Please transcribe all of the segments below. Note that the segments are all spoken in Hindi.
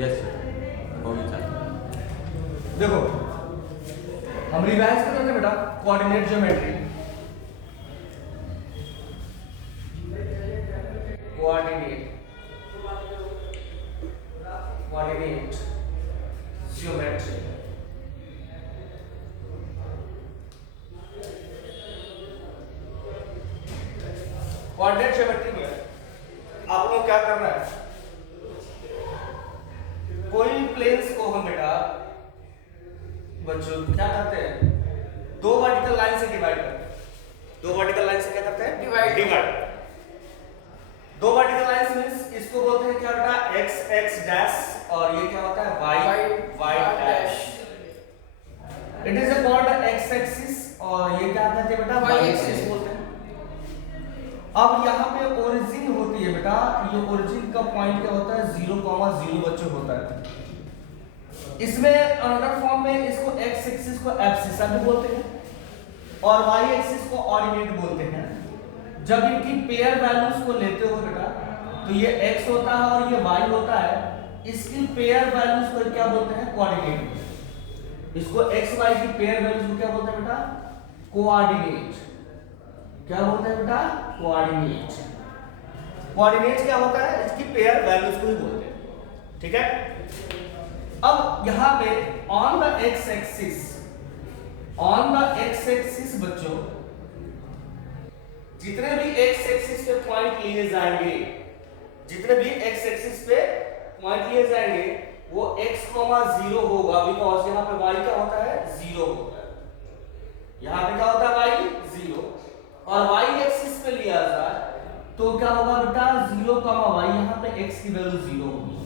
यस हो गया सर। देखो हम रिवाइज कर रहे थे बेटा coordinate geometry. Coordinate geometry. Coordinate geometry में आप लोग क्या करना है, कोई प्लेन्स को हम बेटा बच्चों क्या करते हैं, दो वर्टिकल लाइन से डिवाइड करते हैं। दो वर्टिकल लाइन से क्या करते हैं, डिवाइड। दो वर्टिकल लाइन मींस इसको बोलते हैं क्या बेटा, x x डैश, और ये क्या होता है y y dash. It is called x axis, और ये क्या कहते हैं बेटा, y एक्सिस बोलते हैं। अब यहाँ पे ओरिजिन होती है बेटा, ये ओरिजिन का पॉइंट क्या होता है, 0,0 बच्चों होता है। इसमें अनदर फॉर्म में इसको x एक्सिस को एब्सिसा भी बोलते हैं और y एक्सिस को ऑर्डिनेट बोलते हैं। जब इनकी पेयर वैल्यूज को लेते हो बेटा, तो ये x होता है और ये y होता है, इसकी पेयर वैल्यूज को क्या बोलते हैं, कोऑर्डिनेट। इसको x y की पेयर वैल्यूज को क्या बोलते हैं बेटा, कोऑर्डिनेट। क्या बोलते हैं बेटा, कोऑर्डिनेट। कोऑर्डिनेट क्या होता है, इसकी पेयर वैल्यूज को ही बोलते हैं, ठीक है। अब यहां पे ऑन द x एक्सिस बच्चों जितने भी x एक्सिस पे पॉइंट लिए जाएंगे, वो x, 0 होगा, बिकॉज यहां पे y क्या होता है, 0 होता है। यहां पे क्या होता है, y 0, और y एक्सिस पे लिया जाए तो क्या होगा बेटा, 0, y, यहां पे x की वैल्यू 0 होगी।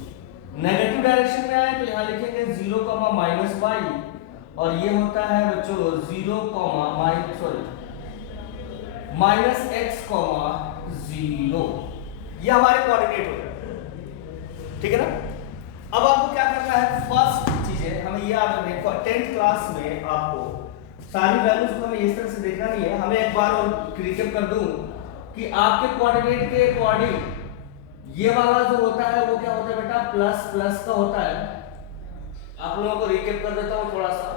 नेगेटिव डायरेक्शन में आए तो यहां लिखेंगे 0, -y, और ये होता है बच्चों 0, -x, 0। ये हमारे कोऑर्डिनेट हो गए, ठीक है ना। अब आपको क्या करना है, फर्स्ट चीजें हमें याद रखनी है। 10th क्लास में आपको सारी वैल्यूज को हमें इस तरह से देखना नहीं है। हमें एक बार और रिकैप कर दूं कि आपके कोऑर्डिनेट के अकॉर्डिंग ये वाला जो होता है वो क्या होता है बेटा, प्लस का होता है। आप लोगों को रिकैप कर देता हूं थोड़ा सा।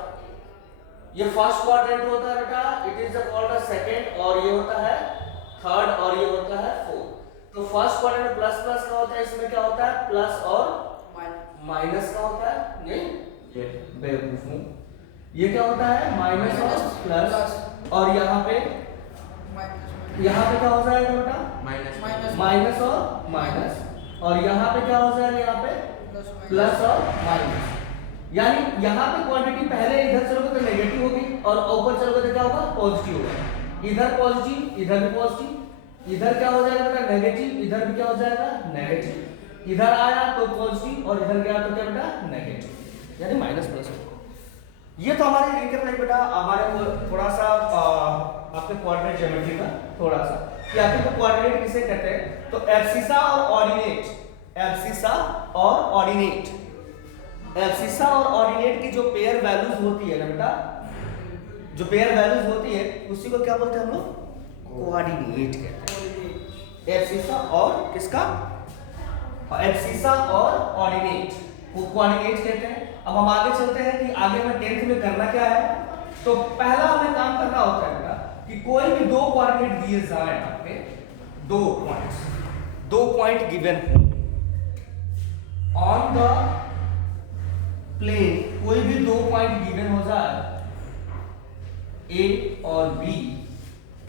ये फर्स्ट क्वाड्रेंट होता है बेटा, it is called the second, और ये होता है थर्ड, और ये होता है फोर्थ। तो फर्स्ट क्वाड्रेंट प्लस का होता है, इसमें क्या होता है, प्लस और माइनस का होता है। नहीं ये बेवकूफ हूं, ये क्या होता है, माइनस और प्लस, और यहाँ पे क्या हो जाएगा बेटा, माइनस और माइनस, और यहाँ पे क्या हो जाएगा, यहाँ पे प्लस और माइनस। यानी यहाँ पे क्वांटिटी पहले इधर चलोगे तो नेगेटिव होगी, और ऊपर चलोगे तो क्या होगा, पॉजिटिव होगा। इधर पॉजिटिव, इधर भी पॉजिटिव, इधर क्या हो जाएगा बेटा, नेगेटिव, इधर भी क्या हो जाएगा, नेगेटिव। इधर आया तो पॉजिटिव, और इधर गया तो क्या बेटा, नेगेटिव, यानी माइनस प्लस। ये तो हमारी रिकैप है बेटा, हमारे को थोड़ा सा आपके कोऑर्डिनेट ज्योमेट्री का थोड़ा सा कि आपको कोऑर्डिनेट किसे कहते हैं। तो एब्सिसा और ऑर्डिनेट, एब्सिसा और ऑर्डिनेट की जो पेयर वैल्यूज होती है ना बेटा, जो पेयर वैल्यूज होती है उसी को क्या बोलते हैं हम लोग, कोऑर्डिनेट कहते हैं। एब्सिसा और किसका, एब्सिसा और ऑर्डिनेट को कोऑर्डिनेट कहते हैं। अब हम आगे चलते हैं कि आगे में 10th में करना क्या है। तो पहला हमें काम करना होता है बेटा कि कोई भी दो कोऑर्डिनेट दिए जाए, आपके दो पॉइंट गिवन हो ऑन द प्लेन, कोई भी दो पॉइंट गिवन हो जाए A और B,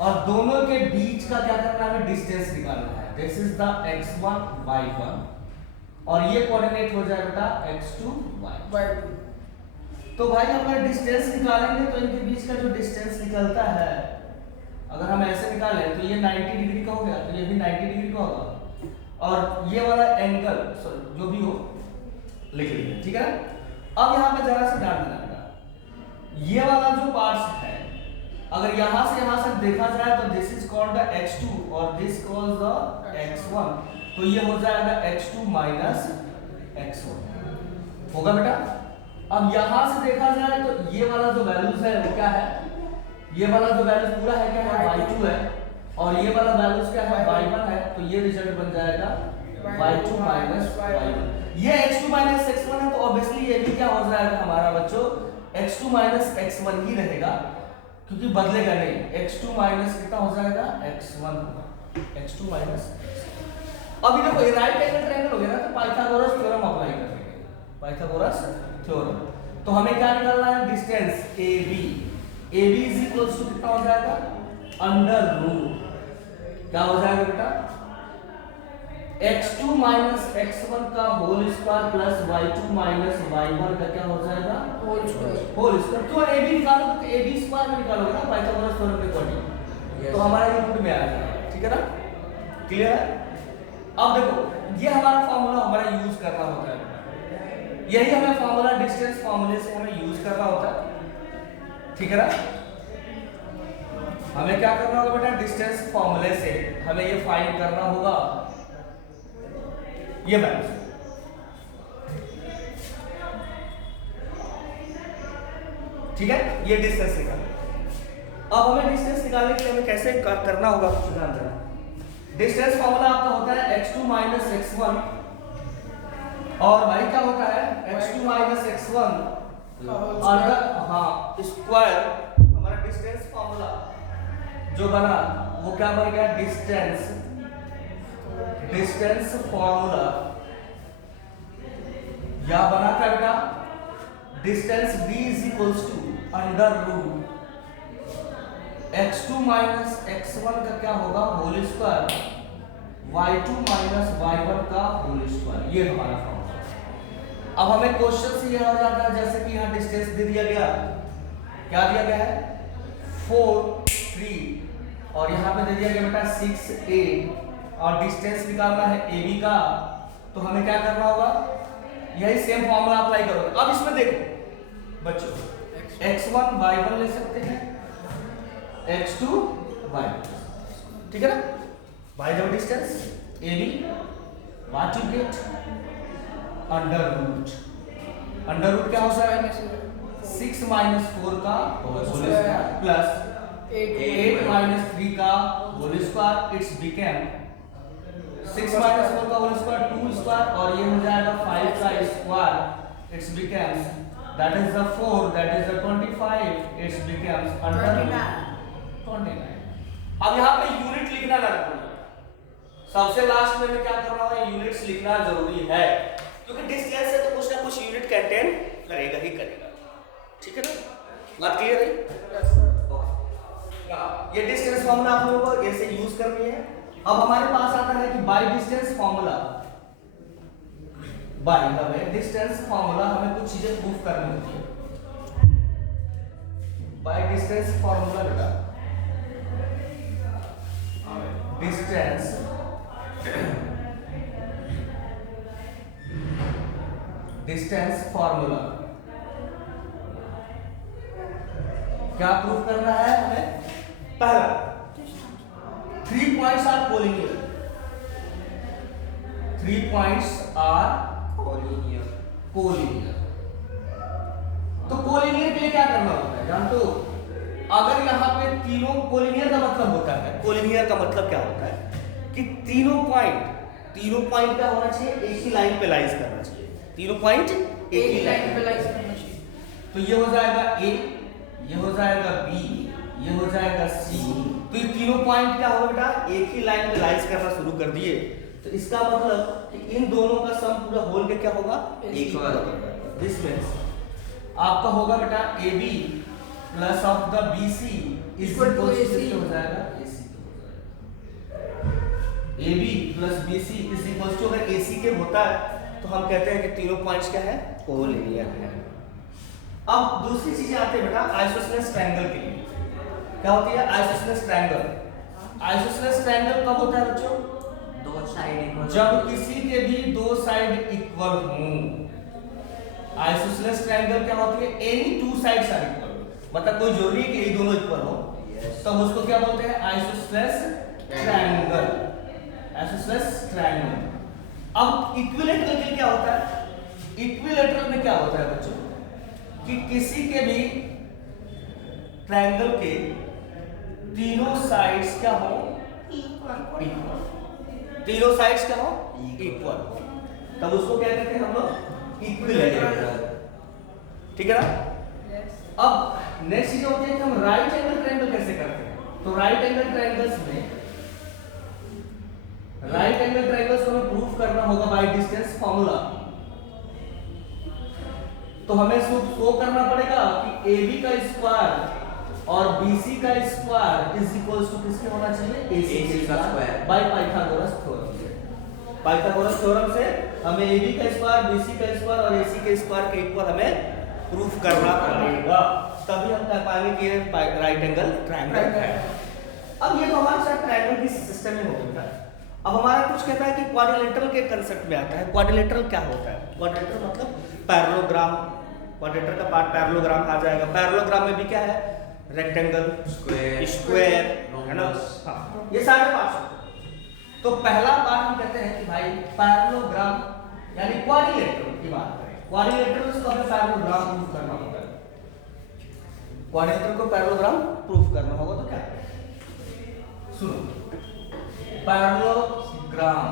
और दोनों के बीच का क्या करना है, डिस्टेंस निकालना है। This is the x1 y1, और ये कोऑर्डिनेट हो जाए बेटा x2 y2। तो भाई हम डिस्टेंस निकालेंगे तो इनके बीच का जो डिस्टेंस निकलता है, अगर हम ऐसे निकालें तो ये 90 डिग्री का हो गया, तो ये भी 90 डिग्री का होगा, और ये वाला एंगल जो भी हो लिख लीजिए, ठीक है। अब यहाँ पे जरा सा ध्यान देना बेटा, ये वाला जो पार्ट्स है, अगर यहाँ से देखा जाए तो this is called the x2 और दिस कॉल्ड द x1, तो ये हो जाएगा x2 माइनस x1 होगा बेटा। अब यहाँ से देखा जाए तो ये वाला जो वैल्यूज है वो क्या है, ये वाला जो वैल्यूज पूरा है क्या है, y2 है, और ये वाला वैल्यूज क्या है, y1 है, तो ये रिजल्ट बन जाएगा y2 माइनस y1। ये x2 माइनस x1 ऑब्वियसली ये भी क्या हो जाएगा हमारा बच्चों x2 माइनस x1 ही रहेगा, क्योंकि बदलेगा नहीं। x2 माइनस कितना हो जाएगा x1 होगा, x2 माइनस। अभी देखो ये राइट एंगल ट्रायंगल हो गया ना, तो पाइथागोरस थ्योरम अप्लाई करेंगे, पाइथागोरस थ्योरम। तो हमें क्या निकालना है, distance AB, AB is equals to कितना हो जाएगा अंडर रूट, क्या हो जाएगा बेटा x2 माइनस x1 का whole square plus y2 minus y1 का क्या हो जाएगा होल स्क्वायर। तो AB निकालो तो AB स्क्वायर में निकालोगे ना पाइथागोरस थ्योरम के अकॉर्डिंग, तो हमारा ये रूट में आ जाएगा, ठीक है ना, क्लियर है। अब देखो ये हमारा फार्मूला हमारा यूज करना होता है, यही हमें फार्मूला डिस्टेंस फार्मूले से हमें यूज करना होता है, ठीक है ना। हमें क्या करना होगा बेटा, डिस्टेंस फार्मूले से हमें ये फाइंड करना होगा, ये वैल्यू, ठीक है, ये डिस्टेंस निकालना। अब हमें डिस्टेंस निकालने के लिए हमें कैसे करना होगा, कुछ ध्यान देना। डिस्टेंस फार्मूला आपका होता है x2 माइनस x1, और भाई क्या होता है x2 माइनस x1 अगर हाँ स्क्वायर, हमारा डिस्टेंस फार्मूला जो बना वो क्या बन गया, डिस्टेंस फार्मूला या बना क्या बेटा, distance d is equals to under root x2 minus x1 का क्या होगा whole square, y2 minus y1 का होल स्क्वायर, ये हमारा फॉर्मूला। अब हमें क्वेश्चन से यह आ जाता है, जैसे कि यहाँ डिस्टेंस दे दिया गया, क्या दिया गया है 4 3, और यहाँ पे दे दिया गया बेटा 6 8, और डिस्टेंस निकालना है AB का, तो हमें क्या करना होगा, यही सेम फॉर्मूला अप्लाई करोगे। अब इसमें देखो बच्चों x1 y1 ले सकते हैं, x2 y2, ठीक है ना, by the distance AB, what you get under root क्या होता है 6 माइनस 4 का होल स्क्वायर प्लस 8 माइनस 3 का whole square, it's became 6 minus 4 का होल स्क्वायर 2 स्क्वायर, और ये हो जाएगा 5 का square, it's becomes that is the 4, that is the 25, it's becomes under 29। अब यहाँ पे यूनिट लिखना ना भूलना, सबसे लास्ट में क्या करना है, यूनिट्स लिखना जरूरी है, क्योंकि डिस्टेंस है तो कुछ ना कुछ यूनिट कंटेन करेगा ही करेगा, ठीक है ना, बात क्लियर है। ये डिस्टेंस फार्मूला आप लोगों को ऐसे यूज करनी है। अब हमारे पास आता है कि by distance formula, by the way distance formula हमें कुछ चीजें प्रूफ करनी होती है। बाय डिस्टेंस फार्मूला बेटा, डिस्टेंस फार्मूला क्या प्रूफ करना है हमें, पहला 3 points are collinear, 3 points are collinear. तो कोलिनियर के लिए क्या करना होता है जानते हो, अगर यहाँ पे तीनों, कोलिनियर का मतलब होता है, कोलिनियर का मतलब क्या होता है कि तीनों पॉइंट क्या होना चाहिए, एक ही लाइन पे लाइज करना चाहिए, तीनों पॉइंट एक ही लाइन पे लाइज करना चाहिए। तो ये हो जाएगा A, ये हो जाएगा B, ये हो जाएगा C, तो ये तीनों पॉइंट क्या होगा बेटा, एक ही लाइन पे लाइज करना शुरू कर दिए, तो इसका मतलब कि इन दोनों का सम पूरा होल के क्या होगा, इक्वल होगा। दिस मींस आपका होगा बेटा AB plus of the BC is equal to AC हो जाएगा, AC AB plus BC is equal to, अगर AC के होता है तो हम कहते हैं कि तीनों पॉइंट्स क्या है, कोलिनियर है। अब दूसरी चीजें आती है बेटा आइसोसेलेस ट्रायंगल के लिए, क्या होती है आइसोसेलेस ट्रायंगल। आइसोसेलेस ट्रायंगल कब होता है बच्चों, दो साइड, जब किसी के भी दो साइड इक्वल हों। आइसोसेलेस ट्रायंगल क्या होती है, any two sides are equal, मतलब कोई जरूरी है कि ये दोनों इक्वल हो, तब उसको क्या बोलते हैं, आइसोसेलेस ट्रायंगल, आइसोसेलेस ट्रायंगल। अब इक्विलैटरल के क्या होता है, इक्विलैटरल में क्या होता है बच्चों कि किसी के भी ट्रायंगल के तीनों साइड्स क्या हो, इक्वल, तीनों साइड्स क्या हो, इक्वल, तब उसको क्या कहते हैं हम लोग, इक्विलैटरल, ठीक है ना। अब नेक्स्ट चीज होती है कि हम राइट एंगल ट्रायंगल कैसे करते हैं। तो राइट एंगल ट्रायंगल्स को हमें प्रूफ करना होगा बाय डिस्टेंस फार्मूला। तो हमें शो करना पड़ेगा कि AB का स्क्वायर और BC का स्क्वायर इज इक्वल्स टू किसके होना चाहिए, AC का square by Pythagoras theorem. Pythagoras theorem से हमें AB का स्क्वायर, BC का स्क्वायर और AC के स्क्वायर के इक्वल हमें प्रूफ करना पड़ेगा, तभी हम कह पाएंगे कि ये राइट एंगल ट्रायंगल है। अब ये तो हमारे साथ ट्रायंगल की सिस्टम में हो गया। अब हमारा कुछ कहता है कि क्वाड्रिलेटरल के कंसेप्ट में आता है। क्वाड्रिलेटरल क्या होता है? क्वाड्रिलेटरल मतलब पैरेललोग्राम, क्वाड्रिलेटरल का पार्ट पैरेललोग्राम आ जाएगा। पैरेललोग्राम में भी क्या है, रेक्टेंगल, स्क्वायर, है ना, हाँ, ये सारे पार्ट्स होते हैं। तो पहला पार्ट हम कहते हैं कि भाई पैरेललोग्राम यानी क्वाड्रिलेटरल की बात करें। क्वाड्रिलेटरल को हमें पैरेललोग्राम प्रूफ करना होगा। क्वाड्रिलेटरल को पैरेललोग्राम प्रूफ करना होगा तो क्या करें, सुनो। Parallelogram,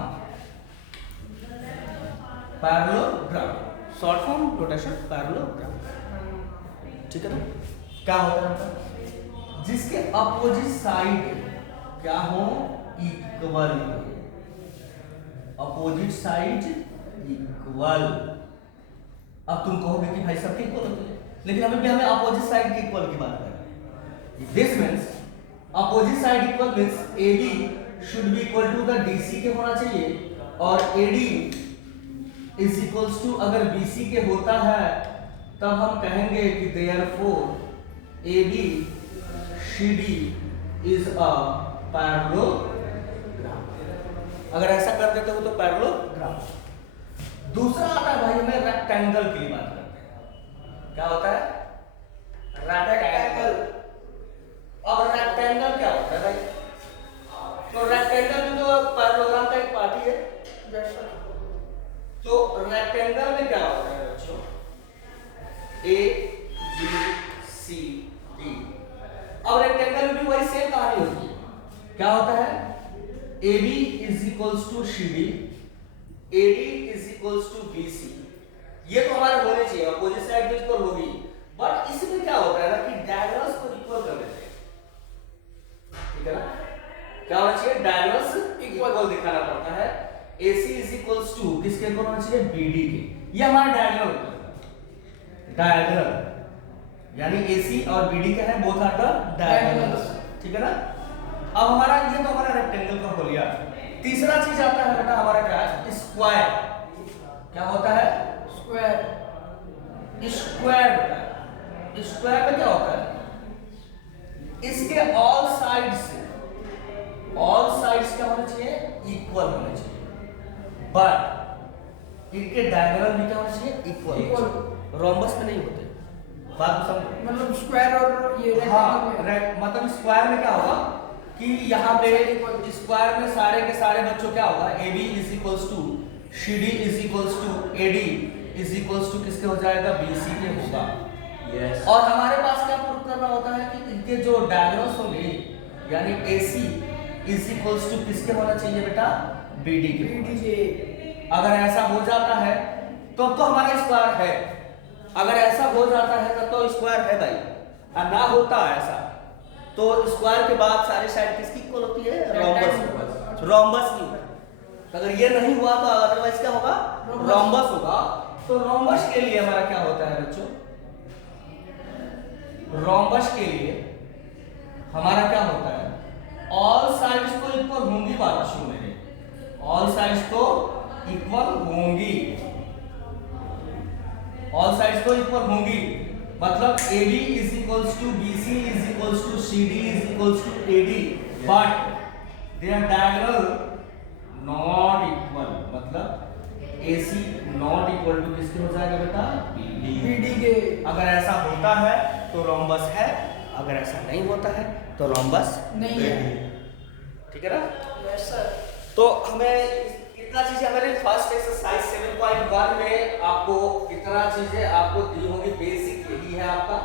short form notation parallelogram, ठीक है ना। क्या होता है, जिसके अपोजिट साइड क्या हो, इक्वल, अपोजिट साइड इक्वल। अब तुम कहोगे कि भाई सबके इक्वल होते हैं, लेकिन अभी भी हमें अपोजिट साइड के इक्वल की बात करें। This means opposite side equal means AB should be equal to the DC के होना चाहिए, और AD इज इक्वल्स टू, अगर BC के होता है तब हम कहेंगे कि therefore AB CD is a parallelogram. अगर ऐसा कर देते हो तो पैरेललोग्राम। दूसरा आता है भाई, हमें रेक्टेंगल की बात करते हैं। क्या होता है, रेक्टेंगल। अब रेक्टेंगल क्या होता है भाई, तो रेक्टेंगल भी तो पैरेललोग्राम का एक पार्ट ही है। तो रेक्टेंगल में क्या होता है बच्चों, A B C D। अब रेक्टेंगल में भी वही सेम कहानी होती है। क्या होता है, AB is equals to CD, AD is equals to BC। ये तो हमारे होने चाहिए, अपोजिट साइड भी इक्वल होगी, बट इसमें क्या होता है ना कि डायगोनल्स को इक्वल कर देते हैं, ठीक है ना। क्या होना चाहिए, डायगोनल्स इक्वल दिखाना पड़ता है। AC इज इक्वल्स टू किसके इक्वल होना चाहिए, BD के। ये हमारा डायगोनल होता है, डायगोनल यानी AC और BD क्या है, बोथ आर द डायगोनल्स, ठीक है ना। अब हमारा ये तो हमारा रेक्टेंगल का हो गया। तीसरा चीज आता है बेटा हमारा क्या है, स्क्वायर। क्या होता है, स्क्वायर। स्क्वायर में क्या होता है, इसके ऑल साइड्स क्या होना चाहिए, इक्वल होना चाहिए, बट इनके डायगोनल भी क्या होना चाहिए, इक्वल। रोम्बस में नहीं होते, बात समझो। मतलब स्क्वायर और ये मतलब स्क्वायर में क्या होगा कि यहाँ पे स्क्वायर में सारे के सारे बच्चों क्या होगा, AB is equals to CD is equals to AD is equals to किसके हो जाएगा, BC के होगा। yes. और हमारे पास क्या प्रूफ करना होता है कि इनके जो डायगोनल्स होंगे यानी AC इज इक्वल्स टू किसके होना चाहिए बेटा, BD के। अगर ऐसा हो जाता है तो हमारा स्क्वायर है, अगर ऐसा हो जाता है तब तो स्क्वायर है भाई, और ना होता ऐसा तो स्क्वायर के बाद सारी साइड किसकी इक्वल होती है, रोम्बस की। अगर ये नहीं हुआ तो अदरवाइज क्या होगा, रोम्बस होगा। तो रोम्बस के लिए हमारा क्या होता है बच्चों, रोम्बस के लिए हमारा क्या होता है, ऑल साइड्स तो इक्वल होंगी बच्चों मेरे, ऑल साइड्स तो इक्वल होंगी, ऑल साइड्स तो इक्वल होंगी। मतलब AB is equals to BC is equals to CD is equals to AD, but there diagonal not equal. मतलब AC नॉट इक्वल टू किसके हो जाएगा बेटा, BD के। अगर ऐसा होता है तो रोम्बस है, अगर ऐसा नहीं होता है तो रोम्बस नहीं है, ठीक है ना। Yes sir. तो हमें इतना चीजें हमारे फर्स्ट एक्सरसाइज 7.1 में आपको इतना चीजें आपको दी होंगी। बेसिक यही है आपका,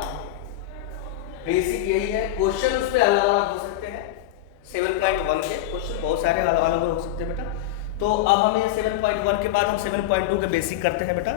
बेसिक यही है। क्वेश्चन उस पे अलग अलग हो सकते हैं, 7.1 के क्वेश्चन बहुत सारे अलग अलग हो सकते हैं बेटा। तो अब हमें 7.1 के बाद हम 7.2 के बेसिक करते हैं बेटा।